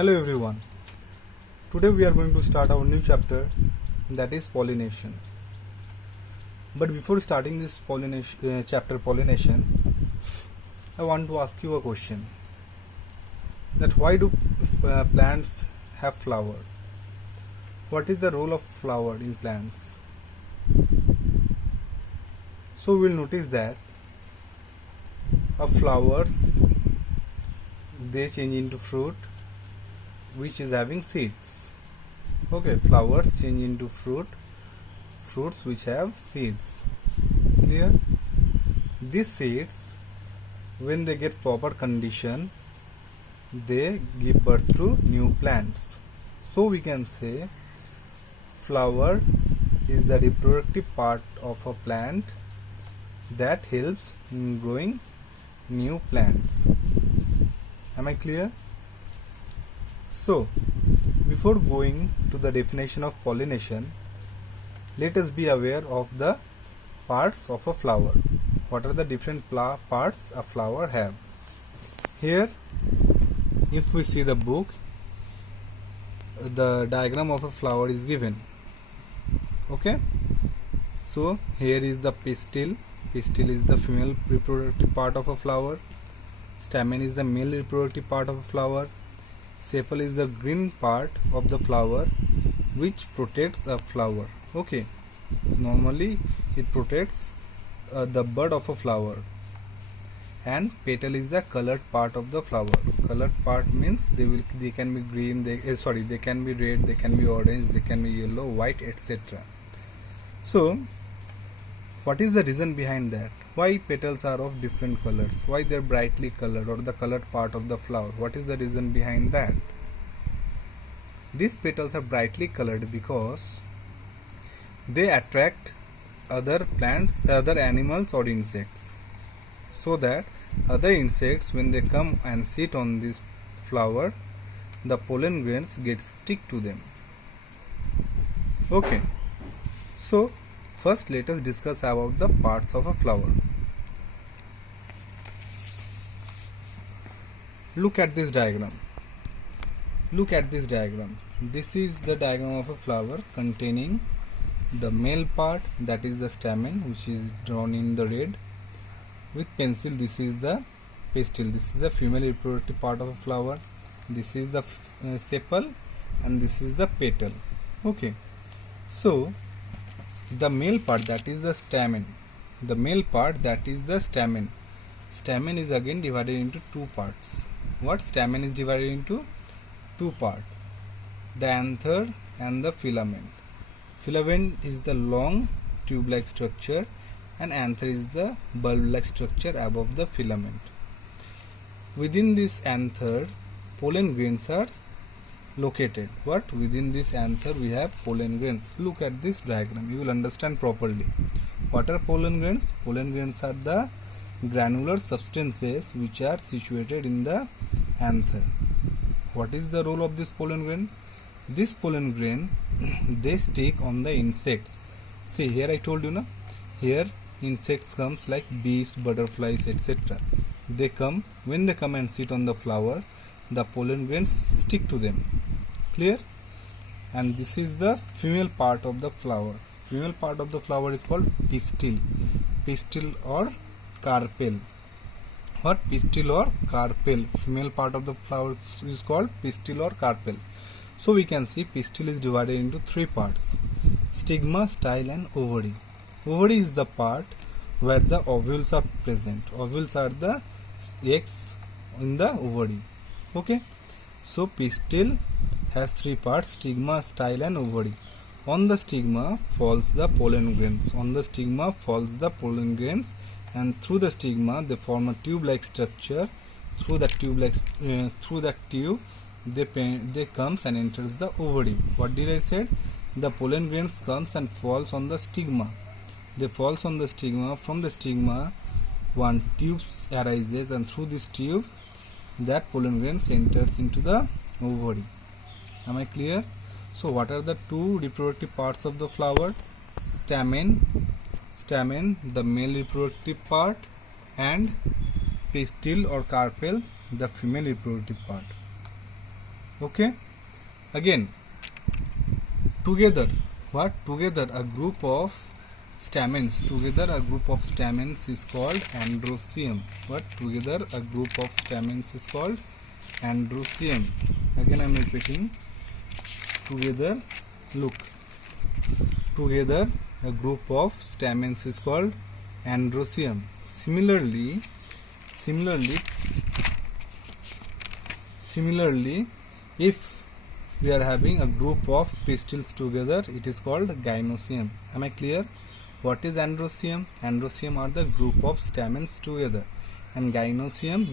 Hello everyone. Today we are going to start our new chapter, that is pollination. But before starting this pollination, I want to ask you a question. That why do plants have flower? What is the role of flower in plants? So we will notice that flowers, they change into fruit which is having seeds. Okay, flowers change into fruits which have seeds. Clear? These seeds, when they get proper condition, they give birth to new plants. So we can say flower is the reproductive part of a plant that helps in growing new plants. Am I clear? So, before going to the definition of pollination, let us be aware of the parts of a flower. What are the different parts a flower have? Here, if we see the book, the diagram of a flower is given. Okay? So, here is the pistil. Pistil is the female reproductive part of a flower. Stamen is the male reproductive part of a flower. Sepal is the green part of the flower which protects a flower. Okay, normally it protects the bud of a flower. And petal is the colored part of the flower. Colored part means they can be green, they can be red, they can be orange, they can be yellow, white, etc. So what is the reason behind that? Why petals are of different colors? Why they are brightly colored, or the colored part of the flower? What is the reason behind that? These petals are brightly colored because they attract other plants, other animals or insects, so that other insects, when they come and sit on this flower, the pollen grains get stick to them. Okay, so first let us discuss about the parts of a flower. Look at this diagram. Look at this diagram. This is the diagram of a flower containing the male part, that is the stamen, which is drawn in the red. With pencil, this is the pistil. This is the female reproductive part of a flower. This is the sepal, and this is the petal. Okay. So the male part, that is the stamen. The male part, that is the stamen. Stamen is again divided into two parts. What stamen is divided into? Two parts. The anther and the filament. Filament is the long tube-like structure, and anther is the bulb-like structure above the filament. Within this anther, pollen grains are located. What? Within this anther we have pollen grains. Look at this diagram, you will understand properly. What are pollen grains? Pollen grains are the granular substances which are situated in the anther. What is the role of this pollen grain? This pollen grain, they stick on the insects. See, here I told you, here insects comes like bees, butterflies, etc. They come, when they come and sit on the flower, the pollen grains stick to them. Clear? And this is the female part of the flower. Female part of the flower is called pistil. Pistil or carpel. What? Pistil or carpel. Female part of the flower is called pistil or carpel. So we can see pistil is divided into three parts: stigma, style, and ovary. Ovary is the part where the ovules are present. Ovules are the eggs in the ovary. Okay. So pistil has three parts: stigma, style, and ovary. On the stigma falls the pollen grains. On the stigma falls the pollen grains, and through the stigma they form a tube-like structure. Through that tube, they comes and enters the ovary. What did I say? The pollen grains comes and falls on the stigma. They falls on the stigma. From the stigma, one tube arises, and through this tube, that pollen grains enters into the ovary. Am I clear? So what are the two reproductive parts of the flower? Stamen, the male reproductive part, and pistil or carpel, the female reproductive part. Okay, again, together, what? Together a group of stamens, is called androecium. What? Together a group of stamens is called androecium. Again I am repeating, together, look, together a group of stamens is called androecium. Similarly, if we are having a group of pistils together, it is called gynoecium. Am I clear? What is androecium? Androecium are the group of stamens together, and gynoecium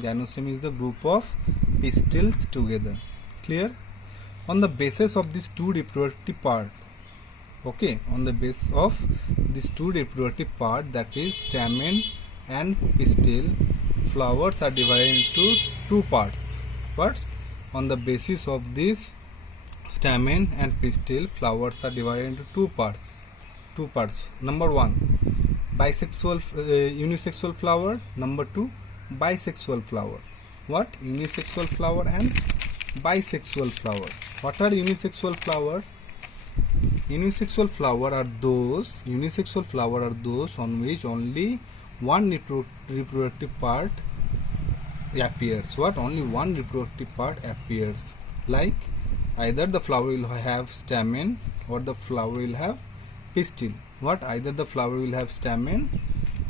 is the group of pistils together. Clear? On the basis of these two reproductive part, okay, on the basis of these two reproductive part, that is stamen and pistil, flowers are divided into two parts. What? On the basis of this stamen and pistil, flowers are divided into two parts. Number one, unisexual flower. Number two, bisexual flower. What? Unisexual flower and bisexual flower. What are unisexual flower? Unisexual flower are those on which only one reproductive part appears. What? Only one reproductive part appears. Like either the flower will have stamen or the flower will have pistil. What? Either the flower will have stamen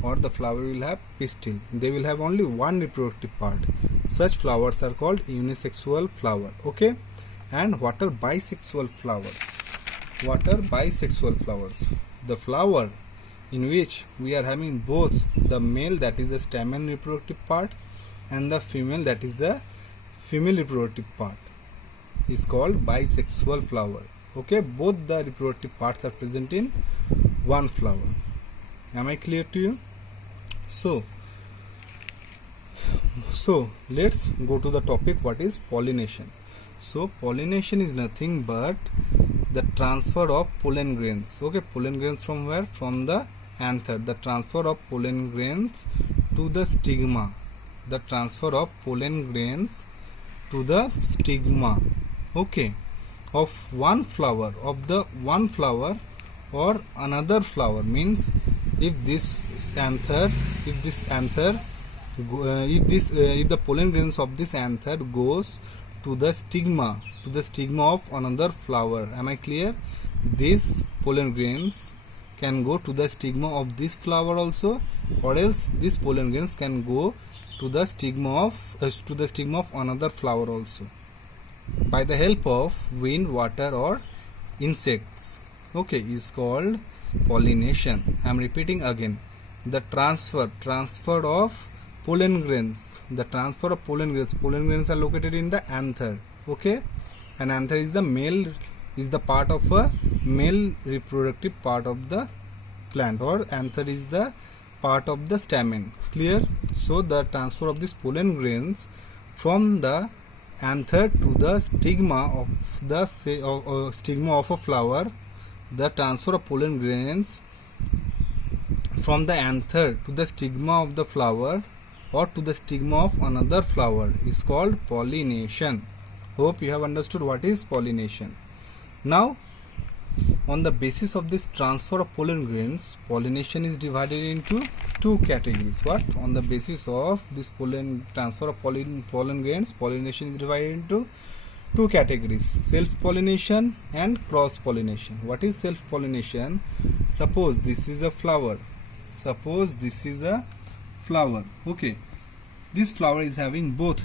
or the flower will have pistil. They will have only one reproductive part. Such flowers are called unisexual flower. Okay. And what are bisexual flowers? The flower in which we are having both the male, that is the stamen reproductive part, and the female, that is the female reproductive part, is called bisexual flower. Okay, both the reproductive parts are present in one flower. Am I clear to you? So let's go to the topic, what is pollination. So pollination is nothing but the transfer of pollen grains. Okay, pollen grains from where? From the anther. The transfer of pollen grains to the stigma. Okay, of one flower, or another flower. Means if the pollen grains of this anther goes to the stigma of another flower. Am I clear? These pollen grains can go to the stigma of this flower also, or else these pollen grains can go to the stigma of another flower also, by the help of wind, water, or insects. Okay, is called pollination. I am repeating again, the transfer of pollen grains. Pollen grains are located in the anther. Okay, and anther is the part of a male reproductive part of the plant, or anther is the part of the stamen. Clear? So the transfer of these pollen grains from the anther to the stigma of a flower, the transfer of pollen grains from the anther to the stigma of the flower or to the stigma of another flower is called pollination. Hope you have understood what is pollination. Now, on the basis of this transfer of pollen grains, pollination is divided into two categories. What? On the basis of this transfer of pollen grains, pollination is divided into two categories: self-pollination and cross-pollination. What is self-pollination? Suppose this is a flower. Okay, this flower is having both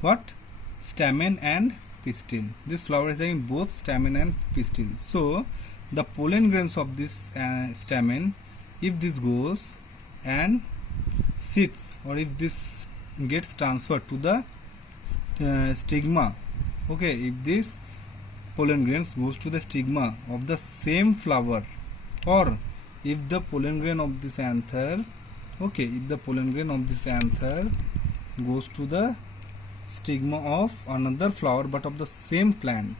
what? Stamen and pistil. This flower is having both stamen and pistil. So the pollen grains of this stamen, if this goes and sits, or if this gets transferred to the stigma, okay, if this pollen grains goes to the stigma of the same flower, or if the pollen grain of this anther, goes to the stigma of another flower but of the same plant,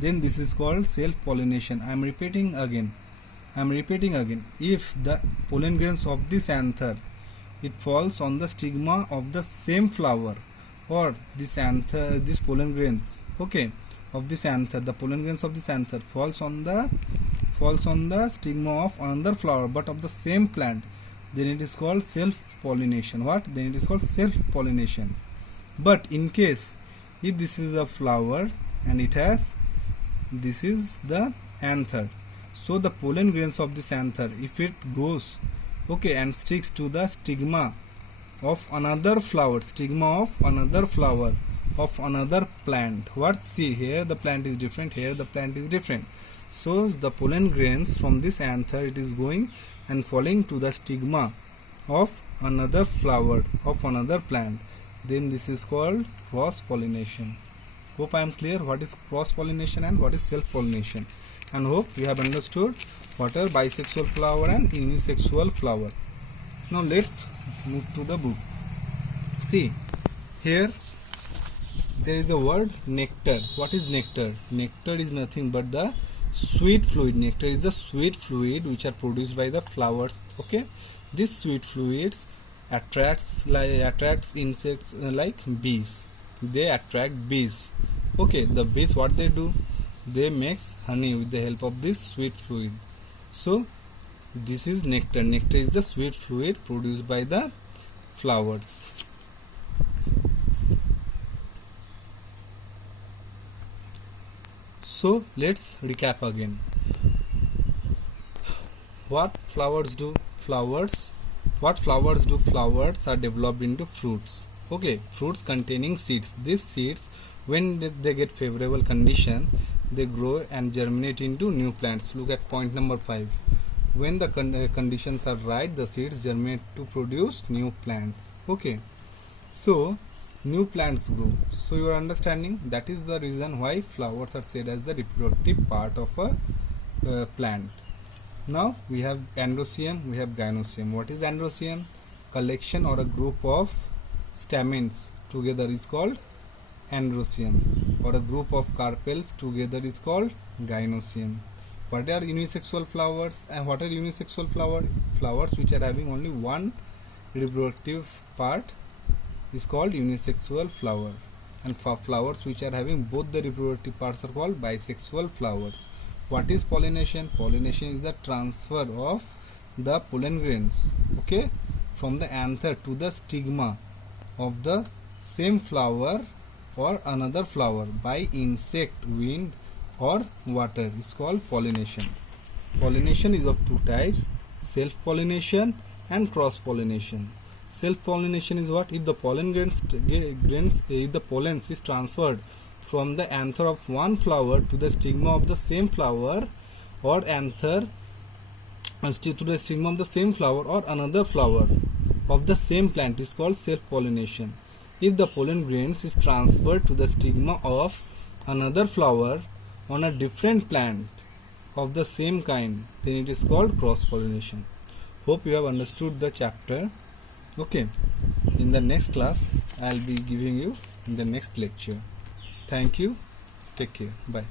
then this is called self-pollination. I am repeating again. If the pollen grains of this anther, it falls on the stigma of the same flower, or this pollen grains okay, of this anther. The pollen grains of this anther falls on the stigma of another flower but of the same plant. Then it is called self-pollination. What? Then it is called self-pollination. But in case if this is a flower and this is the anther, so the pollen grains of this anther, if it goes, okay, and sticks to the stigma of another flower, of another plant. What? See, here the plant is different, here the plant is different. So the pollen grains from this anther, it is going and falling to the stigma of another flower of another plant. Then this is called cross pollination. Hope I am clear what is cross pollination and what is self pollination, and hope you have understood what are bisexual flower and unisexual flower. Now let's move to the book. See, here there is a word nectar. What is nectar? Nectar is nothing but the sweet fluid. Nectar is the sweet fluid which are produced by the flowers. Okay, these sweet fluids attracts insects like bees. They attract bees. Okay, the bees, what they do? They makes honey with the help of this sweet fluid. So this is nectar. Nectar is the sweet fluid produced by the flowers. So let's recap again. What flowers do? Flowers are developed into fruits. Okay, fruits containing seeds. These seeds, when they get favorable condition, they grow and germinate into new plants. Look at point number 5. When the conditions are right, the seeds germinate to produce new plants. Okay, so new plants grow. So you are understanding, that is the reason why flowers are said as the reproductive part of a plant. Now we have androecium, we have gynoecium. What is androecium? Collection or a group of stamens together is called androecium, or a group of carpels together is called gynoecium. What are unisexual flowers? And what are unisexual flowers which are having only one reproductive part is called unisexual flower, and for flowers which are having both the reproductive parts are called bisexual flowers. What is pollination? Pollination is the transfer of the pollen grains, okay, from the anther to the stigma of the same flower or another flower by insect, wind or water is called pollination. Pollination is of two types: self-pollination and cross-pollination. Self-pollination is what? If the pollen if the pollen is transferred from the anther of one flower to the stigma of the same flower, or anther to the stigma of the same flower or another flower of the same plant, is called self-pollination. If the pollen grains is transferred to the stigma of another flower on a different plant of the same kind, then it is called cross-pollination. Hope you have understood the chapter. Okay, in the next class I will be giving you in the next lecture. Thank you. Take care. Bye.